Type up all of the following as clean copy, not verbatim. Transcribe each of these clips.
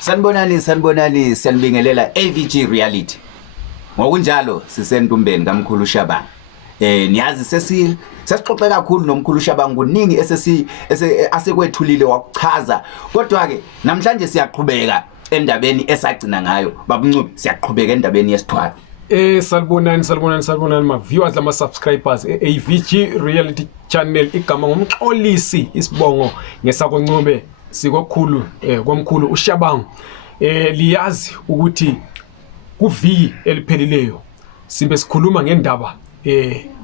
Sanibonani siyanibingelela AVG Reality. Ngokunjalo sisentumbeni kaMkhulu Shabang. Niyazi sesixoxe kakhulu noMkhulu Shabang kuningi asekwethulile wakuchaza. Kodwa ke namhlanje siyaqhubeka endabeni esagcina ngayo. Babuncube siyaqhubeka endabeni yesithwala. Salibonani ma viewers lama subscribers AVG Reality Channel igama ngomxolisi isibongo ngesakoncube sikokhulu komkhulu uShabang. Liyazi ukuthi kuvi eliphelileyo simbe sikhuluma ngendaba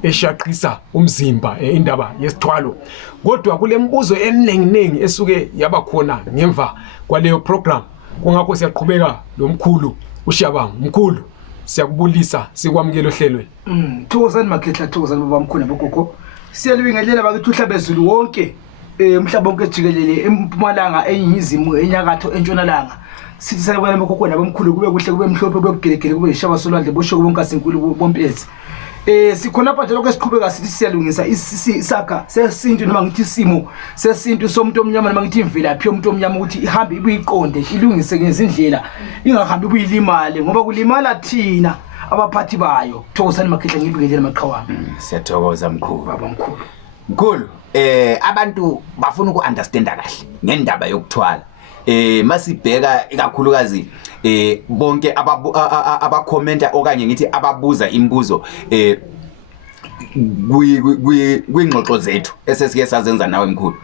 eshaqisa umzimba indaba yesithwalo. Kodwa kulembuzo eningi esuke yaba khona ngemva kwaleyo program. Kungakho siyaqhubeka lomkhulu uShabang. Mkhulu siyakubulisa sikwamukela ohlelweni. Thokozani Makhetla, thokozani baba mkhulu nabokoko. Siyalibingelela bakithi uhlabezulu wonke umhlaba wonke jikelele eMpumalanga, eNingizimu, eNyakatho, eNtshonalanga. Sithi sanibona bokoko nabomkhulu kube kuhle kube mhlophe kube kugelegele kube ishaba solwandle bosho bonkazinkulu bompezi. Sikhona lapha lokho esiqhubeka sithi siyalungisa isakha sesintu noma ngithi isimo sesintu somuntu omnyama noma ngithi imvelaphi yomuntu omnyama ukuthi ihambe ibuyiqonde ilungise ngezindlela ingahambi ubuyilimale ngoba kulimala thina abaphathi bayo. Thokozani Makhetla ngibingelela maqhawana. Siyathokoza mkhulu. Baba mkhulu. Mkhulu, abantu bafuna uku-understand kahle ngendaba yokuthwala. Masibheka ikakhulukazi bonke abakhomenta okanye ngithi ababuza imibuzo kwingxoxo zethu esesike sazenza nawe mkhulu,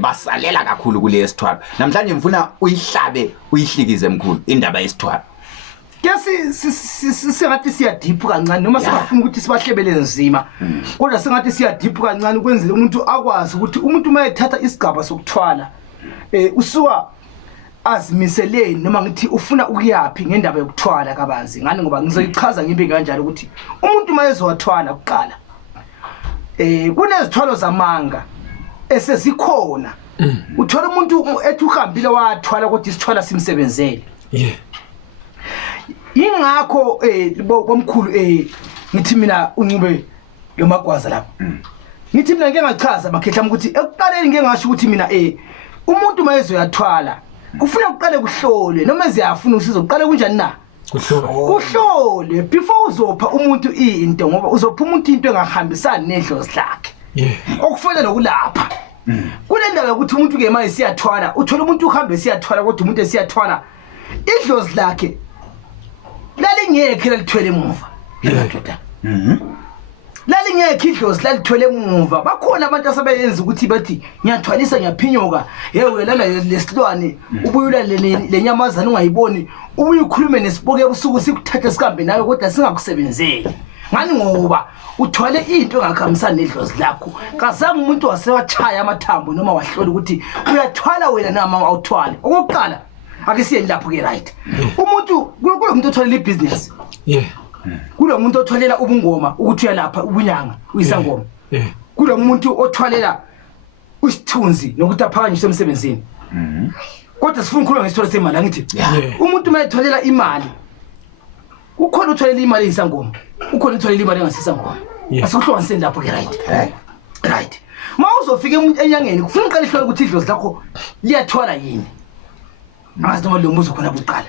basalela kakhulu kule yesithwala. Namhlanje ngifuna uyihlabe uyihlikize mkhulu indaba yesithwala. Ke singathi siya deep kancane noma singafuna ukuthi sibahlebele nzima, kodwa singathi siya deep kancane ukwenzela umuntu akwazi ukuthi umuntu mayethatha isigaba sokuthwala usuka azimiseleni noma ngithi ufuna ukuyapi ngendaba yokuthwala kabanzi. Ngani ngoba ngizoyichaza ngibe kanjalo ukuthi umuntu mayezowathwala kuqala kunezithwalo zamanga esesikhona. Uthola umuntu ethi uhambile wathwala kodwa isithwala simsebenzele. Ingakho bomkhulu ngithi mina uncube yomagwaza lapha. Ngithi mina ngeke ngachaza Makhetla ukuthi ekuqaleni ngeke ngasho ukuthi mina umuntu mayezoyathwala kufuna uqale kuhlolwe noma ziyafuna usizo uqale kunjani na kuhlolwe before uzopha umuntu into, ngoba uzopha umuntu into engahambisani nedlozi lakhe. Okufana nokulapha kule ndaba ukuthi umuntu ke manje siyathwala uthola umuntu uhambe siyathwala kodwa umuntu esiyathwala idlozi lakhe lalingeke lalithwele emuva. Lalingeke idlozi lalithwele emuva. Bakhona abantu asebenza ukuthi bathi ngiyathwalisa ngiyaphinyoka yewe lana lesilwane ubuyula lenyamazana ungayiboni ubuyikhulume nesiboke ebusuku sikuthathe sikambe nawe kodwa singakusebenzeli. Ngani ngoba uthwale into engakhambisani nedlozi lakho. Kazange umuntu wasewachaya amathambo noma wahlola ukuthi uyathwala wena nama awuthwale. Okokuqala ake siye lapho ke right. Umuntu kulomuntu othwala ibusiness. Kulo muntu othwalela ubungoma ukuthi uyalapha ubunyanga uyisangoma. Kulo muntu othwalela usithunzi nokuthi aphakanyiswe emsebenzini. Kodwa sifuna ukukhuluma ngesithwala semali angithi umuntu mayethwalela imali ukhona uthwalela imali eyisangoma ukhona uthwalela imali engasisangoma. Asikuhlukaniseni lapho ke right. Mawuzofika umuntu enyangeni kufuna uqale ihlole ukuthi idlozi lakho liyathwala yini. Angazi noma lo mbuzo khona buqala.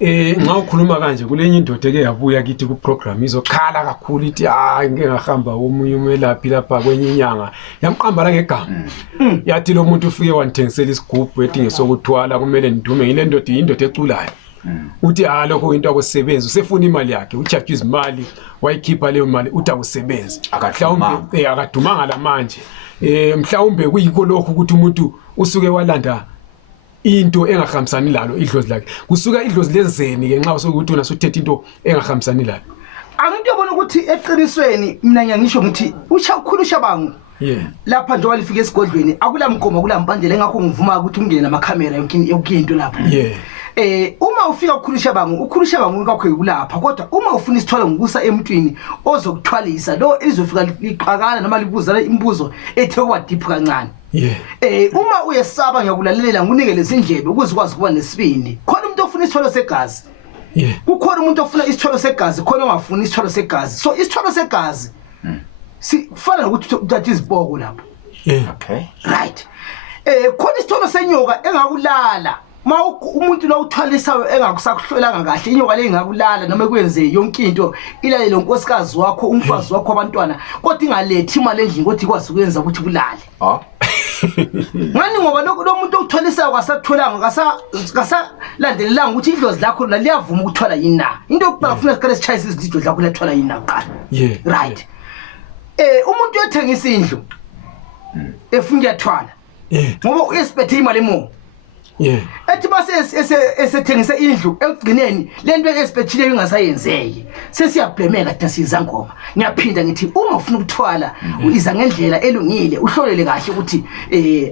Nxa ukhuluma kanje kulenye indoda eke yabuya kithi ku program izokhala kakhulu ithi ngeke ngahamba omunye umelaphi lapha kwenye inyanga yamqamba la ngegama. Yathi lo muntu ufike wanthengisela isigubhu ethi ngesokuthwala kumele ndume ngile ndoda indoda eculayo. Uthi lokho into akusebenza usefuna imali yakhe ucharge izimali wayikhipha leyo mali uthi akusebenza. Mhlawumbe akadumanga la manje. Mhlawumbe kuyikho lokho ukuthi umuntu usuke walanda into engahambisani lalo idlozi lakhe. Kusuka idlozi lezeni ke nxa sokuthi unasuthethe into engahambisani lalo. Angithi yabona ukuthi eqinisweni mina ngiyangisho ngithi ukhulu uShabang lapha nje walifika esigodlweni akulamgomo kulampandela engakho ngivuma ukuthi ungene namakhamera yonke into lapha. Uma ufika ukhulu uShabang ukakho kulapha kodwa uma ufuna isithwala ngokusa emntwini ozokuthwalisa lo izofika liqakala noma libuza imibuzo ethe kwadiphu kancane. Uma uyesaba ngiyakulalela ngunike lezindlebe ukuze ukwazi kuba nesibindi. Khona umuntu ofuna isithwalo segazi. Kukhona umuntu ofuna isithwalo segazi khona ongafuni isithwalo segazi. So isithwalo segazi sifana nokuthi uthatha iziboko lapho. Okay. Right. Khona isithwalo senyoka engakulala umuntu lo uthwalisayo engakusakuhlolanga kahle inyoka le ingakulala noma ekwenze yonke into ilale lo nkosikazi wakho umfazi wakho abantwana kodwa ingalethi imali endlini kodwa ikwazi ukwenza ukuthi kulale ngani ngoba lo muntu uthwalisayo kwasatholanga kasalandelelanga ukuthi idlozi lakho liyavuma ukuthwala yini na into yokufuna isikole sichayisa izidlo lakho lathwala yini na kuqala right umuntu uyothengisa indlu efuna ukuyathwala ngoba uyesiphethe imali emo ethi base esethengisa indlu ekugcineni lento esiphethileyo ingasayenzeki sesiyablemeka thina sizangoma ngiyaphinda ngithi uma ufuna ukuthwala uyiza ngendlela elungile uhlolele kahle ukuthi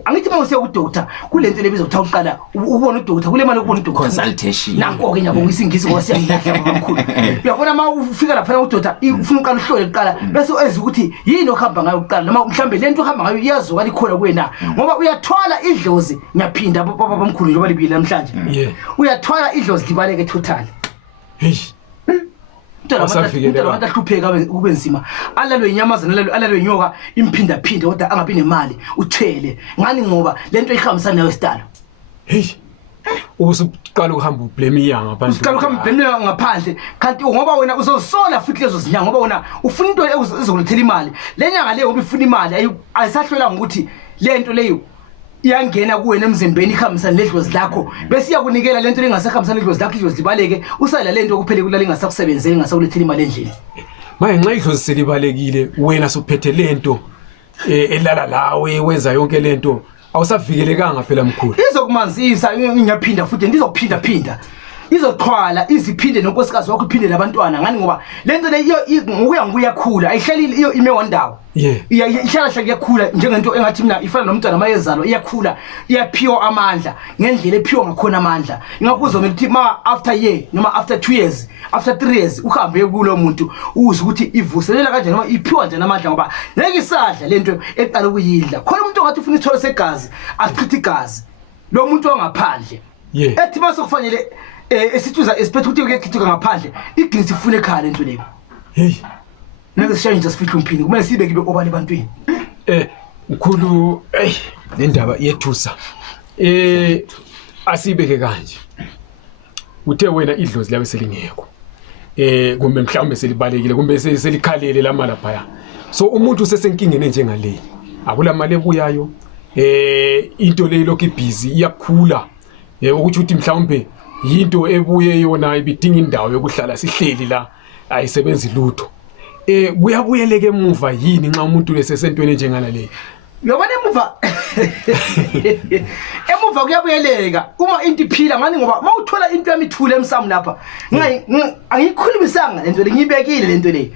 angithi mawusiya ku doctor kulento lebizwa ukuthi uqala ubone udoctor kule mali ukubona udoctor consultation nanko ke nyabonga isingisi ngoba siyangilahla kakhulu uyabona ma ufika lapha na udoctor ufuna uqala uhlole kuqala bese uyenza ukuthi yini ohamba ngayo kuqala noma mhlambe lento ohamba ngayo iyazoka likhona kuwena ngoba uyathwala idlozi ngiyaphinda bamkhulu njengoba libile namhlanje uyathwala idlozi libaleke total Mntwana ahlupheka kube nzima alalwe inyamazana alalwe inyoka imphinda phinda kodwa angabi nemali uthele ngani ngoba lento ihambisana nayo stalo usuqala ukuhamba ublame iyanga phandle usuqala ukuhamba ublame iyanga ngaphandle kanti ngoba wena uzosola futhi lezo zinyanga ngoba wena ufuna into ezokulethela imali lenyanga leyo ngoba ifuna imali ayisahlola ukuthi lento leyo iyangena kuwena emzimbeni ihambisana ledlozi lakho bese iyakunikela lento lengasahambisana ledlozi lakho idlozi libaleke usala lento okuphele kulala ingasakusebenzeli ngasakulethela imali endlini manje nxa idlozi selibalekile wena suphethe lento elala lawe wenza yonke lento awusavikelekanga phela mkhulu izokumanzisa ngiyaphinda futhi ndizophinda izoqhwala iziphinde nonkosikazi wakho iphinde labantwana ngani ngoba lento le ngokuya nguyakhula ayihlali iyo ime wandawo ihlala kuyakhula njengento engathi mina ifana nomntwana mayezalo iyakhula iyaphiwa amandla ngendlela ephiwa ngakhona amandla ingakuzomela ukuthi ma after year noma after 2 years after 3 years uhambe kulo muntu uze ukuthi ivuselela kanjani noma iphiwa njani amandla ngoba ngeke isadla lento eqala ukuyidla khona umuntu ongathi ufuna ithole segazi achithe igazi lo muntu ongaphandle ethi base kufanele esithuza esiphethe ukuthi uyakhithika ngaphandle igilisi ifune ekhaya lento leyo nake sishaye sifihla umphini kumele sibe kibe obani ebantwini mkhulu le ndaba iyethusa asibeke kanje uthe wena idlozi lawe selingekho kumbe mhlawumbe selibalekile kumbe selikhalele la mali lapha so umuntu usesenkingene njengale akula mali ebuyayo into leyo lokho ibhizi iyakhula ukuthi mhlawumbe yinto ebuye yona ibidinga indawo yokuhlala sihleli la ayisebenzi lutho buyabuyeleke emuva yini nxa umuntu lesesentweni njengana le yobona emuva kuyabuyeleka uma into iphila ngani ngoba mawuthola into yamithule emsamo lapha angikhulumisanga lento le ngibekile lento le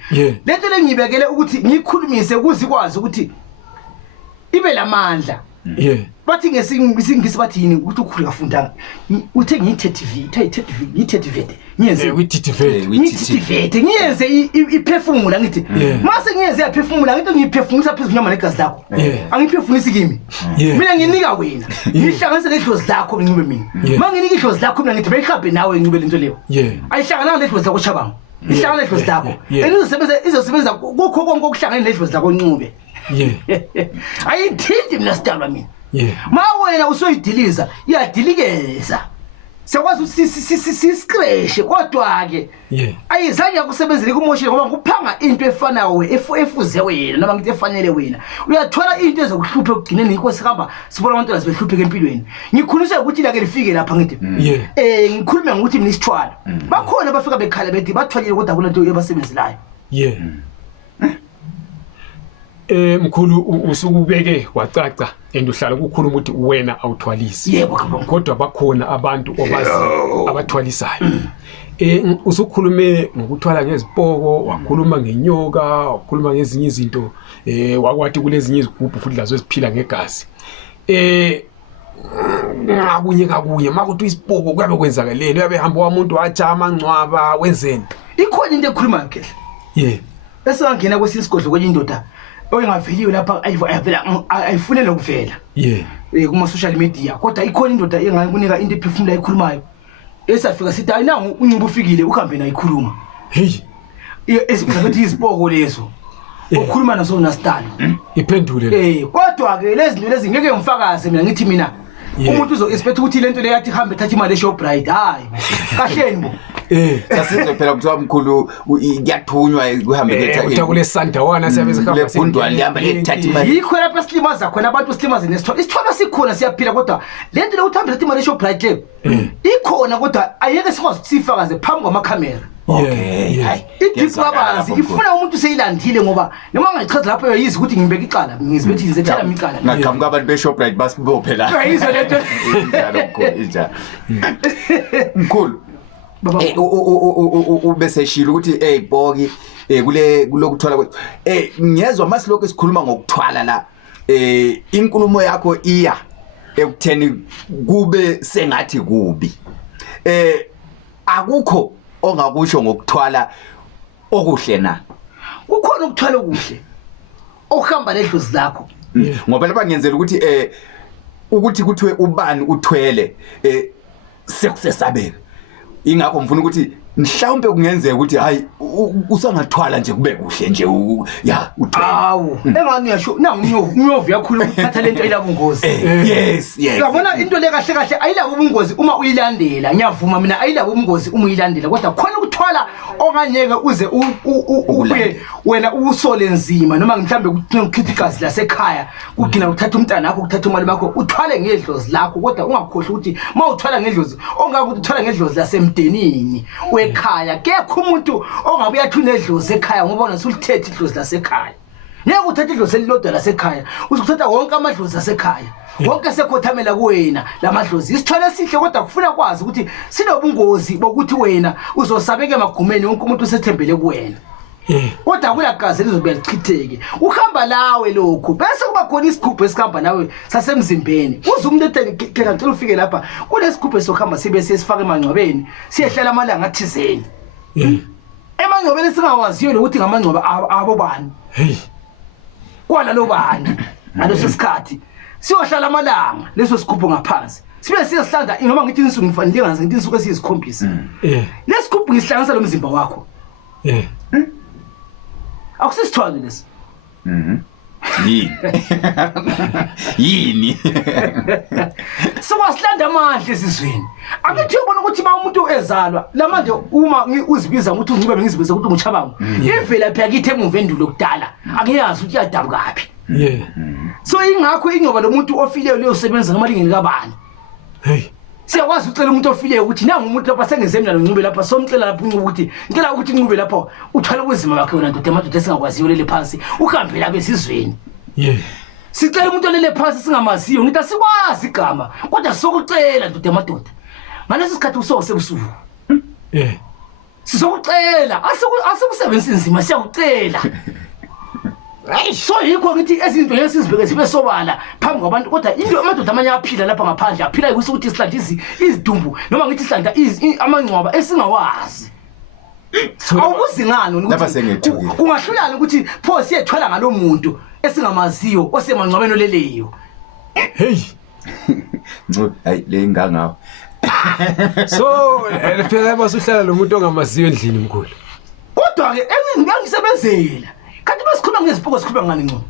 lento le ngibekele ukuthi ngikhulumise ukuze ikwazi ukuthi ibe lamandla bathi ngesingisi bathi yini ukuthi ukhulu kafundanga uthe ngiyithethe ngiyenze ngiyenze iphefumula ngithi mase ngiyenze yaphefumula ngithi ngiyiphefumulisa phezulu nyama negazi lakho angiphefumulisi kimi mina nginika wena ngihlanganise ledlozi lakho ngibe mina manginika idlozi lakho mina ngithi beyihambe nawe ngibe lento leyo ayihlangananga ledlozi lakho Chabangu ihlangane ledlozi lakho izosebenza kukho konke okuhlangane ledlozi lakho ncube ayithinti mina sidalwa mina wena usoyidiliza iyadilikeza sekwazi ukuthi siscratch kodwa ke ayizange yakusebenzele kumoshile ngoba kuphanga into efanayo efuze wena noma ngithi efanele wena uyathola into ezokuhlupha ukugcineni inkosi hamba sibona abantu lazibehlupheke empilweni ngikhulisa ukuthi la ke lifike lapha ngithi ngikhuluma ngokuthi mina isithwala bakhona bafika bekhala bethi bathwalile kodwa kunento ebasebenzelayo mkhulu usukubeke wacaca enduhlala ukukhuluma ukuthi wena awuthwalisi yebo kodwa bakhona abantu obazi abathwalisayo usukhulume ngokuthwala ngezipoko wakhuluma ngenyoka wakhuluma ngezinye izinto wakwathi kulezinye izigubhu futhi lazo eziphila ngegazi ngakunye makuthi isipoko kuyabe kwenzakaleni uyabe hamba wamuntu watsha amangcwaba wenzeni ikhona into ekhuluma ngeke bese wangena kwesigodlo kwenye indoda oyingaveliwe lapha ayifune lokuvela kuma social media kodwa ikhona indoda engakunika into ephefumula ekhulumayo esafika sithi ayinanga uncube ufikile uhambe na ikhuluma esizakuthi isipoko leso ukhuluma naso na style iphendule kodwa ke lezi zinto lezi ngeke ngifakaze mina ngithi mina umuntu uzo expect ukuthi lento le yathi hambe thatha imali eShoprite hayi kahleni bo sasizwe phela kuthiwa mkhulu kuyathunywa kuhambe letha kule sandawana siyabe sikhamba lebundwa lihamba lethatha imali yikho lapha silimaza khona abantu silimaza nesithwala isithwala sikhona siyaphila kodwa lento le uthambe thatha imali eShoprite ikhona kodwa ayeke sikwazi ukusifakaze phambi kwamakhamera. Okay hayi idipu kabanzi ifuna umuntu seyilandile ngoba noma ngayichaza lapho uyayizi ukuthi ngibeka icala ngizibethi ngizethela icala ngaqhamuka abantu beShoprite basibophe la uyayizwa lento mkhulu ubese shilo ukuthi Bhoki kulokuthola ngiyezwa masiloko sikhuluma ngokuthwala la inkulumo yakho iya ekutheni kube sengathi kubi akukho ongakusho ngokuthwala okuhle na kukhona ukuthwala okuhle okuhamba nedlozi lakho ngoba lapha ngiyenzela ukuthi kuthiwe ubani uthwele sekusesabeka ingakho ngifuna ukuthi mhlawumbe kungenzeka ukuthi hayi usangathwala nje kube kuhle nje ya uthwele awu engani uyasho nangu umyovu yakhulu ukuthatha lento ayilabo ubungozi yes uyabona into le kahle kahle ayilabo ubungozi uma uyilandela ngiyavuma mina ayilabo ubungozi uma uyilandela kodwa khona ukuthwala onganyeke uze ubuye wena usole nzima noma mhlambe ukukhipha igazi lasekhaya kugcina uthatha umntana wakho ukuthatha imali yakho uthwale ngedlozi lakho kodwa ungakhohle ukuthi mawuthwala ngedlozi ongakuthi uthwala ngedlozi lasemdenini ekhaya kekho umuntu ongabe yathuna edlozi ekhaya ngoba wona sulithethe idlozi lasekhaya ngeke uthathe idlozi elilodwa lasekhaya uzokuthatha wonke amadlozi asekhaya wonke sekhothamela kuwena lamadlozi isithole sihle kodwa kufuna kwazi ukuthi sinobungozi bokuthi wena uzosabeke emagumeni wonke umuntu usethembele kuwena kodwa kulagazi lizobe lichitheke uhamba lawe lokho bese kuba khona isigubhu esikhamba nawe sasemzimbeni uze umuntu ethi ngicela ufike lapha kunesigubhu sokuhamba sibe sesifaka emangcwabeni siyehlala amalanga athizeni emangcwabeni singawaziyo ukuthi ngamangcwaba abo bani kwala lo bani aleso sikhathi siyohlala amalanga leso sigubhu ngaphansi sibe siyasihlanda noma ngithi insuku ngifanele ngaze ngithi insuku esiyisikhombisa lesigubhu ngisihlanganisa lo mzimba wakho akusisithwala lesi yini siwasilanda amandla esizweni akithi ubona ukuthi ma umuntu ezalwa lamanje uma uzibiza ukuthi ungcibe bengizibiza ukuthi unguchabangu ivela phela kithi emuva endulo kudala angiyazi ukuthi yadabukaphi so ingakho ingcoba lomuntu ofileyo leyo sebenza ngamalingeni kabani siyakwazi ucela umuntu ofileyo ukuthi nangu umuntu lapha sengizemna noncube lapha somcela lapha ukuthi ngicela ukuthi incube lapha uthwala ubuzima bakhe wena ndoda emadoda esingakwaziyo lele phansi uhambe la besizweni sicela umuntu olele phansi singamaziyo ngithi asikwazi igama kodwa sokucela ndoda emadoda ngalesi sikhathi usosebusuku sizokucela asikusebenza inzima siyakucela so yikho ngithi ezinto lesizibheke sibe sobala phambi kwabantu kodwa into amadoda amanye aphila lapha ngaphandle aphila ukuthi isilanda izidumbu noma ngithi isilanda amangcwaba esingawazi awubuzingani ukuthi kungahlulana ukuthi pho siyethwala ngalomuntu esingamaziyo osemangcwabeni oleleyo hayi le ingangawo so phela basuhlala lo muntu ongamaziyo endlini mkhulu kodwa ke engisebenzela kanti basikhuluma ngezipoko sikhuluma ngani ngcono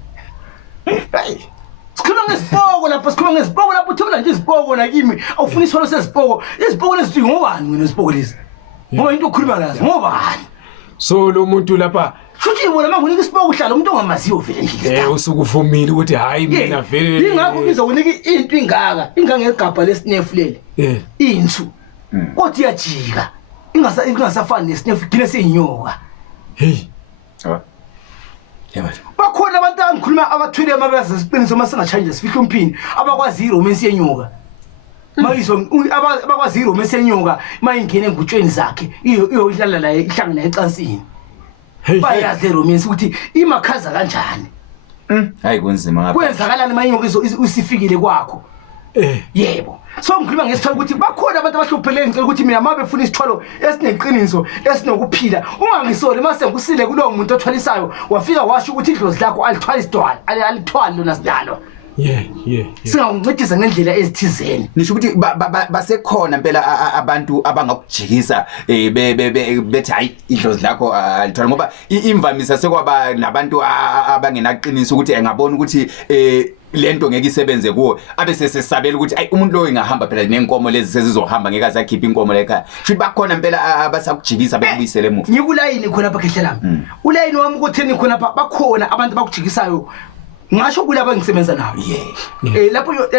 sikhuluma ngezipoko lapha sikhuluma ngezipoko lapha uthola nje izipoko nakimi awufuna isolo sezipoko izipoko lezi ngobani wena izipoko lezi ngoba into okhuluma ngazo ngobani so lo muntu lapha futhi bona mangunika isipoko uhlala umuntu ongamaziyo vele endlini usukuvumile ukuthi hayi mina vele ingakho ngizokunika into ingangegabha lesinefu leli insu kodwa iyajika ingasafani nesinefu gine seyinyoka bakhona abantu angikhuluma abathwele amabazi siqiniso masingachanje sifihla umphini abakwazi iromance yenyoka mayizo abakwazi iromance yenyoka mayingene engutshweni zakhe iyohlala la ihlangana ecansini bayazi iromance ukuthi imakhaza kanjani hayi kunzima ngapha kwenzakalani mayinyoka usifikile kwakho yebo so ngikhuluma ngesithwalo ukuthi bakhona abantu abahluphele ngicela ukuthi mina mabe befuna isithwalo esineqiniso esinokuphila ungangisole mase ngusile kulowo muntu othwalisayo wafika washo ukuthi idlozi lakho alithwali isithwalo alithwali lona sidalo singakuncedisa ngendlela ezithizeni nisho ukuthi basekhona impela abantu abangakujikisa bethi hayi idlozi lakho alithwala ngoba imvamisa sekwaba nabantu abangenaqiniso ukuthi engabona ukuthi lento ngeke isebenze kuwo abe sesesabela ukuthi ayi umuntu lo engahamba phela nenkomo lezi sezizohamba ngeke azakhipha inkomo la ekhaya futhi bakhona impela abasakujikisa bekubuyisele emuva ngikulayini khona lapha khehlela ulayini wami ukutheni khona bakhona abantu bakujikisayo ngisho kulaba ngisebenza nabo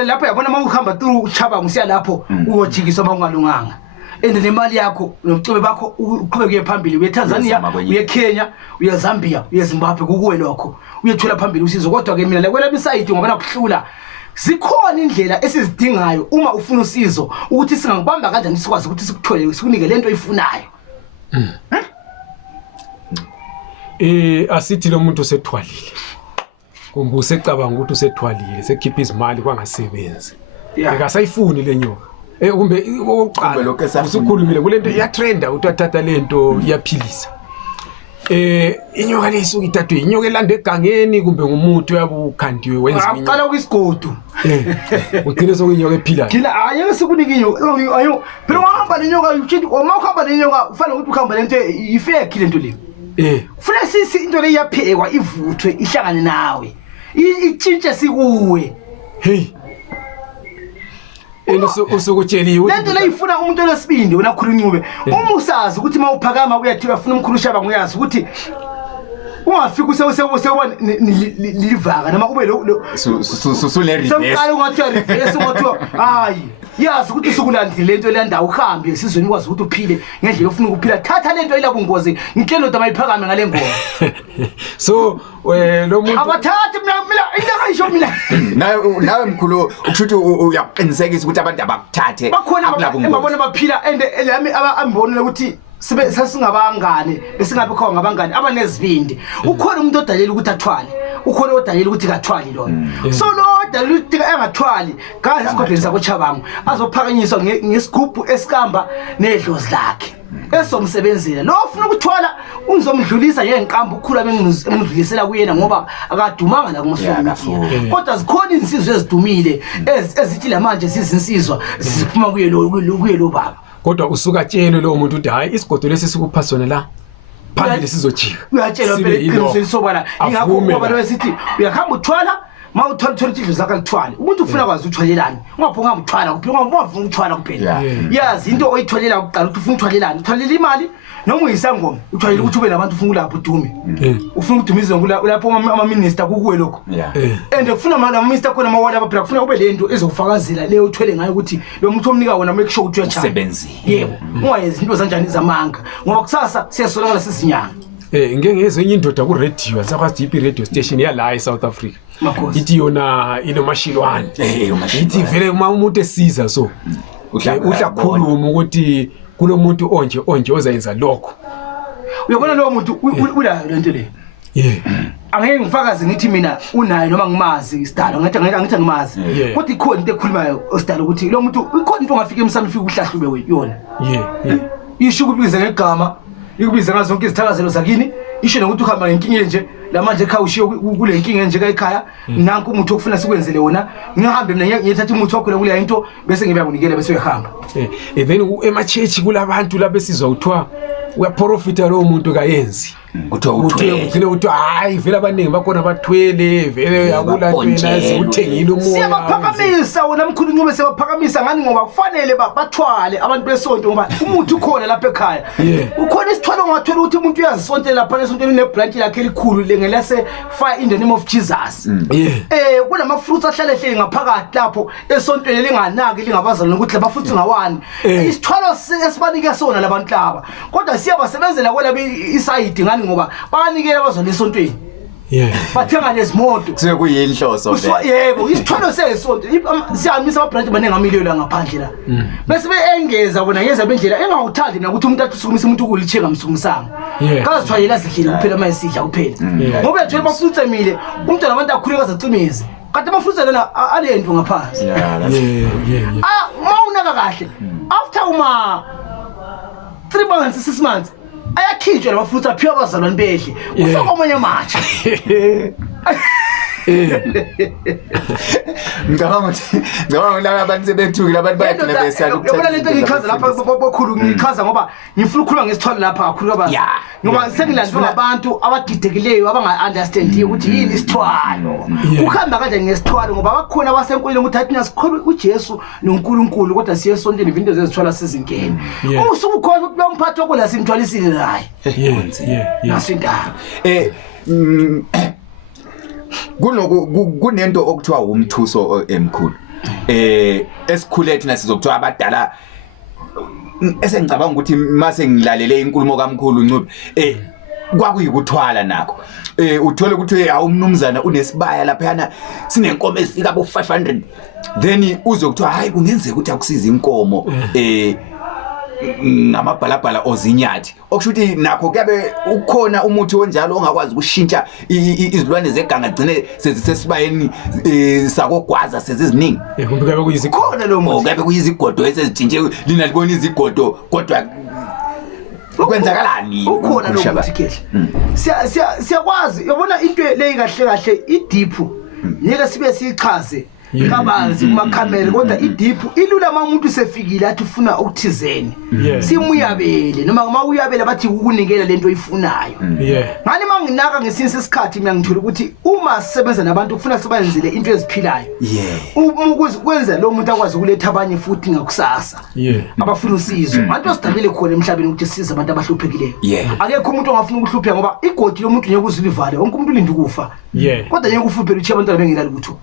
lapho yabona mawuhamba through Chabanga usiya lapho uyojikiswa makungalunganga ende nemali yakho nobucebe bakho uqhubeke kuye phambili uye Tanzania uye Kenya uye Zambia uye Zimbabwe kukuwe lokho uyethola phambili usizo kodwa ke mina la kwelami side ngoba nakuhlula zikhona indlela esizidingayo uma ufuna usizo ukuthi singakubamba kanjani sikwazi ukuthi sikuthole sikunike lento oyifunayo asithi lo muntu osethwalile kumbe usecabanga ukuthi usethwalile sekhipha izimali kwangasebenzi akasayifuni lenyoka kumbe oqala usukhulumile kulento iyatrenda uthatha lento iyaphilisa inyoka lesuka itatwe inyoka elanda egangeni kumbe ngumuntu uyabukhandiwe wenza inyoka aqala kwisigodo ugcine sokunyoka ephilayo kila ayeke sikunika inyoka ayo phela wahamba nenyoka uchithi uma uhamba nenyoka ufanele ukuthi uhamba lento ifake lento le ufuna sisi into le iyaphekwa ivuthwe ihlangane nawe itshintshe sikuwe hey usukutsheliwe lento le ifuna umuntu lesibindi wena khuluncube uma usazi ukuthi mawuphakama uyathi uyafuna umkhulu Shabanga uyazi ukuthi ungafika usewona livaka noma kube lo susule reverse somqala ungathi reverse ungathi hayi yazi ukuthi usukulandile lento elanda uhambe esizweni ukwazi ukuthi uphile ngendlela ofuna ukuphila thatha lento ela kungozi ngitshela ukuthi mayiphakame ngale ngoma so lo muntu abathathi mina into ayisho mina nawe mkhulu ukushuthi uyaqinisekisa ukuthi abantu abakuthathe babona baphila ende lami ambonile ukuthi sibe sasingabangane besingabe khona ngabangane abanezibindi ukhona umuntu odalela ukuthi athwale ukhona odalela ukuthi kathwali lona so lo odalela ukuthi engathwali kazi isigodlweni sakho Chabanga azophakanyiswa ngesigubhu esikamba nedlozi lakhe esomsebenzile lo ufuna ukuthwala uzomdlulisa ngenqamba ukukhula bengidlulisela kuyena ngoba akadumanga la kumsofuna kodwa zikhona insizwe ezidumile ezithi la manje sizinsizwa siphuma kuye lo baba kodwa usuka tshelo lo muntu uthi hayi isigodo lesi sikupha sona la phambili sizojika uyatshela phela iqiniso sobala ingakho ngoba lo sithi uyahamba uthwala mawuthola idlu zakhe lithwale umuntu ufuna kwazi uthwalelani ungaphonga ukuthwala kuphela ungavuma ukuthwala kuphela yazi into oyithwalela ukuqala ukuthi ufuna uthwalelani uthwalela imali noma uyisangoma uthwalele ukuthi ube nabantu ufuna ulapha udume ufuna udumiza lapho ama minister kukuwe lokho and ufuna ama minister khona mawala lapha ufuna kube lento ezokufakazela leyo uthwele ngayo ukuthi lo muntu omnika wona make sure ukuthi uyachana sebenzi yebo ungayenza into zanjani zamanga ngoba kusasa siyasolakala sisinyanga ngeke ngezenye indoda ku radio sakwa DP radio station yala eSouth Africa ithi yona inomashilwane ithi vele uma umuntu esiza so uhla khuluma ukuthi kulomuntu onje ozayenza lokho uyabona lo muntu ula lento le angeke ngifakaze ngithi mina unayo noma ngimazi isidalo angithi ngimazi kodwa ikhona into ekhulumayo osidalo ukuthi lo muntu ikhona into ongafika emsamo ufika uhlahlube yona isho ukubiza ngegama ikubiza ngazo zonke izithakazelo zakini isho nokuthi uhamba ngenkinga nje lamanje ekhaya ushiye kule nkinga nje ekhaya nanku umuntu okufuna sikwenzele wona ngihambe mina ngiyathatha umuntu wakho kule into bese ngibe akunikela bese uyahamba then emachechi kulabantu labesizwa uthiwa uyaprofita lo muntu kayenzi kuthiwa ukuthi hayi vele abaningi bakhona bathwele vele yakulantwena uthengile umoya siyabaphakamisa wona mkhulu Ncube siyabaphakamisa ngani ngoba kufanele bathwale abantu besonto ngoba umuntu ukhona lapha ekhaya ukhona isithwalo ongathwela ukuthi umuntu uyazisontela lapha esontweni nebranch lakhe elikhulu lengelase fire in the name of Jesus kunama fruits ahlale ehleli ngaphakathi lapho esontweni linganaki lingabazali ukuthi laba fruits ngawani isithwalo esibanika sona labantu laba kodwa siyabasebenzela kwela iside ngani ngoba banikela abazali esontweni bathenga nezimoto sekuyinhloso yebo isithwalo sesonto siyamisa amabranch abaningi amiliyoni ngaphandle la bese beengeza bona yeza bendlela engawuthandi na ukuthi umuntu athusukumisa umuntu ukulithenga msukumisanga kazithwayela sihlile kuphela mayisidla kuphela ngoba ethwele bafutsa emile umuntu nabantu akhuleka zacimeze kanti bafutsa lena alento ngaphansi mawunaka kahle after 3 months 6 months ayakhitshwa labafutha aphiwa abazalwane bedle ufaka omunye amatsha Ngicabanga laba abantu sebethukile abantu bayagcina besala yabona lento ngichaza lapha bokhulu ngichaza ngoba ngifuna ukukhuluma ngesithwala lapha kakhulu kabanzi ngoba sengilandwa abantu abagidekileyo abanga-understand ukuthi yini isithwalo ukuhamba kanje ngesithwalo ngoba bakhona abasenkuleni ukuthi athi nasikholwa uJesu noNkulunkulu kodwa siye esontweni izinto zezithwala sizingene usuku khona ukuthi umphathi okula simthwalisile naye nasindaba kunento okuthiwa umthuso emkhulu esikhule thina sizokuthiwa abadala esengicabanga ukuthi mase ngilalele inkulumo kaMkhulu Ncube kwakuyikuthwala nakho uthole ukuthi awumnumzana unesibaya lapha yana sinenkomo ezifika abo 500 then uzokuthiwa hayi kungenzeka ukuthi akusiza inkomo ngamabhalabhala ozinyathi okusho ukuthi nakho kuyabe ukhona umuthi onjalo ongakwazi ukushintsha izilwane zeganga gcine sezisesibayeni sakogwaza seziziningi kumbe kuyabe kuyizikhona lo muntu kuyabe kuyizigodo esezitshintshe lina libona izigodo kodwa kwenzakalani ukhona lo muntu kehle siyakwazi yabona into leyi kahle kahle idiphu ngeke sibe sichaze kabanzi kumakhamera kodwa idiphu ilula umuntu sefikile athi ufuna ukuthizeni simuyabele noma uma uyabela bathi ukunikela lento oyifunayo ngani manginaka ngesinye isikhathi mina ngithola ukuthi uma sisebenza nabantu ufuna sibenzele into eziphilayo ukwenza lo muntu akwazi ukuletha abanye futhi ngakusasa abafuna usizo abantu asidabile khona emhlabeni ukuthi size abantu abahluphekileyo akekho umuntu ongafuna ukuhlupheka ngoba igodi lomuntu ngeke uzilivale wonke umuntu ulinda ukufa kodwa ngeke ufuphele uthi abantu abengilali lutho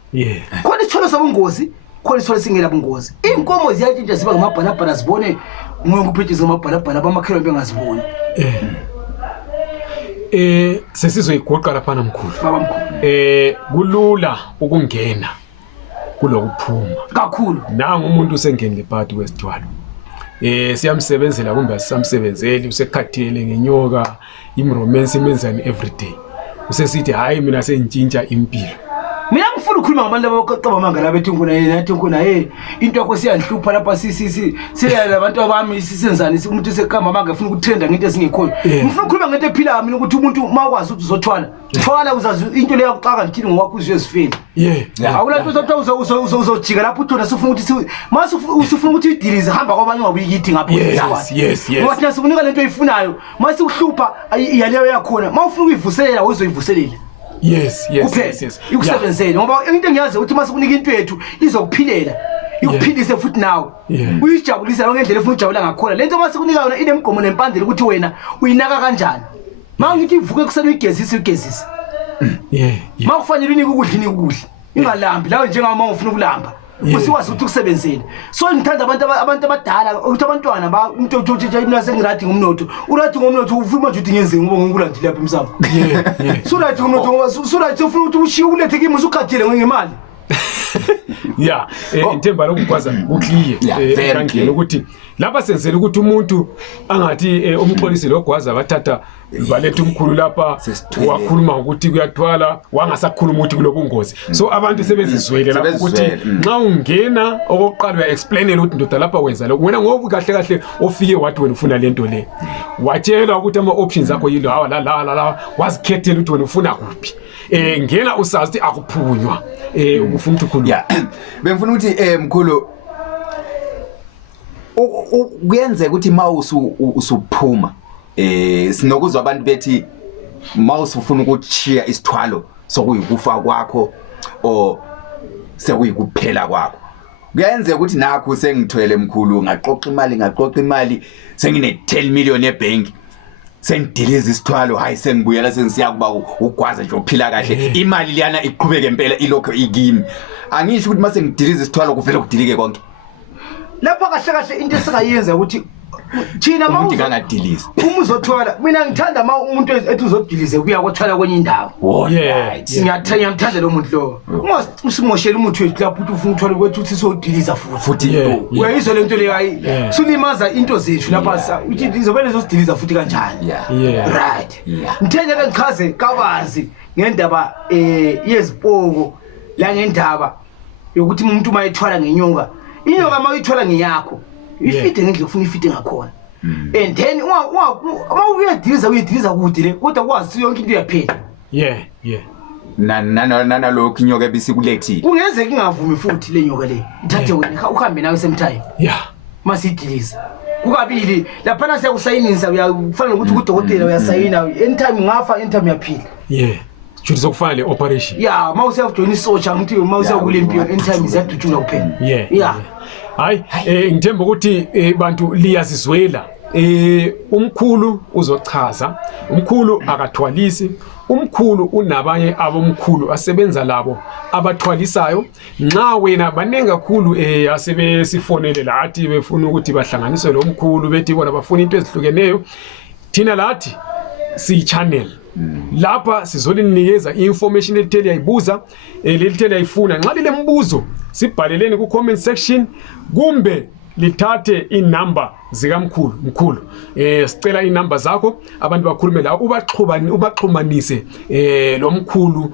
khona isitholo sobungozi khona isitholo singela bungozi inkomo ziyatshintsha ziba ngamabhalabhala zibone ngoba kuphethisa amabhalabhala abamakhelwa bengaziboni sesizoyigoqa lapha namkhulu baba mkhulu kulula ukungena kulokuphuma kakhulu nanga umuntu usengenile phakathi kwesithwalo siyamsebenzela kumbe asisamsebenzeli usekhathele ngenyoka imromance imenzani everyday usesithi hayi mina sentshintsha impilo mina ngifuna ukukhuluma ngabantu abaqaba mangala bethi ngona yena athi ngona into yakho siyanhlupha lapha siyala abantu abami sisenzani umuntu sekama mangafuna ukutrenda ngento ezingekhoyo ngifuna ukukhuluma ngento ephila mina ukuthi umuntu makwazi ukuthi uzothwala thwala uzazi into leyo yakuxaka ngithini ngokwakho uzizifini awulanto uzojika lapho uthona sifuna ukuthi mase usufuna ukuthi idilize hamba kwabanye ungabuyikithi ngapho ngoba thina sikunika lento oyifunayo mase uhlupha iyaleyo yakhona mawufuna ukuyivuselela uzoyivuselela yes ikusebenzele ngoba into engiyazi ukuthi mase kunika into yethu izokuphilela ikuphilise futhi nawe uyijabulisa ngendlela efuna ujabula ngakhona lento mase kunika yona inemgomo nempandela ukuthi wena uyinaka kanjani mangithi ivuke kusena igezisa makufanele unike ukudla ingalambi lawe njengama ufuna ukulamba usiwazi ukuthi ukusebenzele so ngithanda abantu abadala ukuthi abantwana umuntu othothe imnase ngirathi ngomnotho urathi ngomnotho ufuna manje ukuthi ngenze ngoba ngikulandile lapha emsamo so urathi ngomnotho so urathi ufuna ukuthi ushiye ulethe kimi usukhathele ngemali inthemba lokugwaza ukliye ngangena ukuthi lapha senzele ukuthi umuntu angathi umxolisi logwaza bathatha baletha umkhulu lapha wakhuluma ukuthi kuyathwala wangasakhuluma ukuthi kulobungozi so abantu sebezizwele lapho ukuthi nxa ungena okokuqala uya explainela ukuthi ndoda lapha wenza lokho wena ngoba kahle kahle ofike wathi wena ufuna lento le watshela ukuthi ama options akho yilo hawa la wazikhethela ukuthi wena ufuna kuphi ngena usazi ukuthi akuphunywa ufuna ukukhuluma bengifuna ukuthi mkhulu kuyenzeka ukuthi usuphuma sinokuzwa abantu bethi mawusufuna ukuchiya isithwalo sokuyikufa kwakho o sekuyikuphela kwakho kuyenzeka ukuthi nakho sengithwele mkhulu ngaqoqa imali sengine 10 million ebank sengidiliza isithwalo hayi sengibuyela sengisiya kuba ugwaza nje uphila kahle imali liyana iqhubeke impela ilokho ikimi angisho ukuthi mase ngidiliza isithwalo kuvela kudilike konke lapha kahle into esingayenza ukuthi thina umuntu kangadiliza uzothwala mina ngithanda umuntu ethi uzodilize kuya kwathwala kwenye indawo ngiyamthanda lo muntu lo usimoshela umuthi wethu lapho ukuthi ufuna ukuthwala kwethu uthi sodiliza futhi uyayizwa lento le hayi sulimaza into zethu lapha uthi izobele zodiliza futhi kanjani right ngithenge ke ngichaze kabanzi ngendaba yezipoko la ngendaba yokuthi umuntu mayethwala ngenyoka inyoka mayithwala ngiyakho ifide ngendlela ufuna ifide ngakhona and then uma uyadiliza kude le kodwa kwazi yonke into yaphela Nanalokho inyoka ebisikulethile. Kungenzeka ingavumi futhi le nyoka le. Ithathe wena uhambe nawe sometime. Yeah. Masidiliza. Kukabili lapha siyakusayinisa uyafanele ukuthi kudokotela uyasayina anytime ngafa anytime yaphila. Yeah. Juthi sokufana le operation. Yeah, mawuse join isoja ngithi mawuse kulempiyo anytime izadutshula kuphela. Yeah. Hayi ngithemba ukuthi bantu liyazizwela. Umkhulu uzochaza, umkhulu akathwalisi, umkhulu unabanye abomkhulu asebenza labo abathwalisayo. Nxa wena banengi kakhulu asebesifonele lathi befuna ukuthi bahlanganiswe lo mkhulu bethi bona bafuna into ezihlukeneyo, thina lathi si channel lapha sizolinikeza information elithele yayibuza elithele yayifuna. Nxa lile mbuzo sibhaleleni ku comment section kumbe lithathe inamba zikamkhulu sicela inamba zakho abantu bakhulume la ubaxhumanise lo mkhulu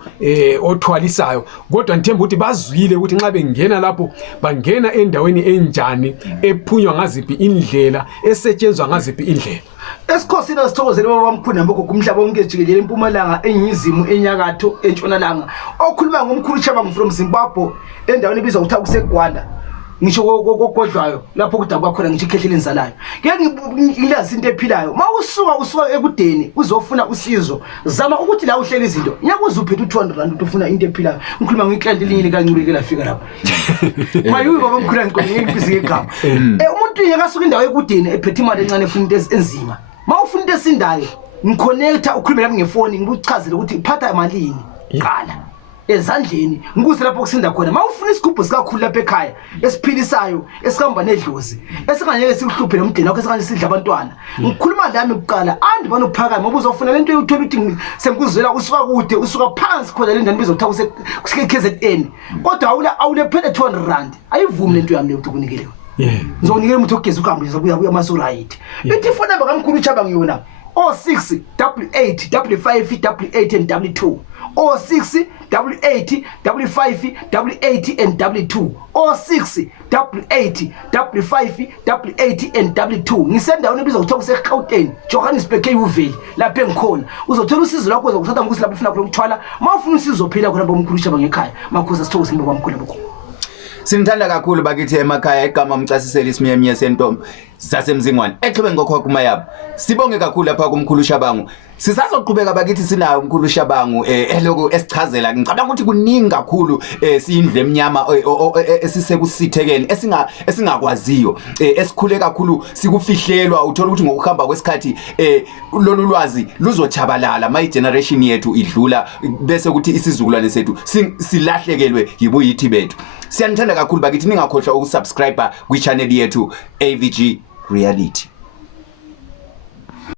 othwalisayo. Kodwa ngithemba ukuthi bazwile ukuthi nxa bengena lapho bangena endaweni enjani, ephunywa ngaziphi indlela, esetshenzwa ngaziphi indlela. Esikhosini asithokozele babamkhulu nabokho kumhlaba wonke jikelele eMpumalanga, eNyizimo, eNyakatho, eNtshonalanga. Okhuluma ngomkhulu Shabangu from Zimbabwe endaweni ebizwa ukuthi akuseGwanda. Ngisho kogodlwayo lapho kudabwa khona ngisho ikhehleleni zalayo. Ngeke ngilazi into ephilayo. Mawusuka ekudeni uzofuna usizo, zama ukuthi la uhlele izinto. Nyakuze uphethe u200 ufuna into ephilayo. Ngikhuluma ngiclient elinye kancubeke lafika lapha. Mayuyi babamkhulu ngicela ngibizike igama. Umuntu yekasuka indawo ekudeni ephethe imali encane efuna into enzima. Mawufuna into esindayo, ngiconnecta ukhulume nami ngefoni ngikuchazele ukuthi phatha malini. Qala ezandleni ngikuze lapho kusinda khona. Mawufuna isigubhu sikakhulu lapha ekhaya esiphilisayo esihamba nedlozi esinganyeke sikuhluphe nomdeni wakho esinganye sidla abantwana. Ngikhuluma lami kuqala andi banophakama ngoba uzofuna lento uyithola ukuthi sengikuzwela usuka kude usuka phansi khona le ndani bizothatha KZN kodwa awulephele 200 rand ayivumi lento yami ukuthi kunikelewe. Ngizonikela umuntu ogeza uhambe uzobuya masurayit. Ithi phone number kamkhulu Shabangu yona 06 88 55 88 and 2 06 88 55 88 and 2 06 88 55 88 and 2. Ngisendaweni ebizwa ukuthi kuseGauteng Johannesburg eUveli lapha engikhona uzothola usizo lakho uzokuthatha ngokuthi lapho ufuna ukuthwala. Mawufuna usizo phela khona bomkhulu Shabangu ekhaya makhoza sithokoze imbe kwamkhulu lokho. Sinithanda kakhulu bakithi emakhaya igama umcasiseli isimiyemiye sentombi sasemzingwane exhubeni ngokho kumayabo. Sibonge kakhulu lapha kumkhulu Shabangu. Sisazoqhubeka bakithi sinayo umkhulu Shabangu eloko esichazela. Ngicabanga ukuthi kuningi kakhulu siyindle eminyama esisekusithekeni esingakwaziyo esikhule kakhulu sikufihlelwa. Uthola ukuthi ngokuhamba kwesikhathi lolu lwazi luzochabalala my generation yethu idlula bese ukuthi isizukulwane sethu silahlekelwe yibuyithi bethu. Siyanithanda kakhulu bakithi ningakhohlwa ukusubscribe kwi channel yethu AVG Reality.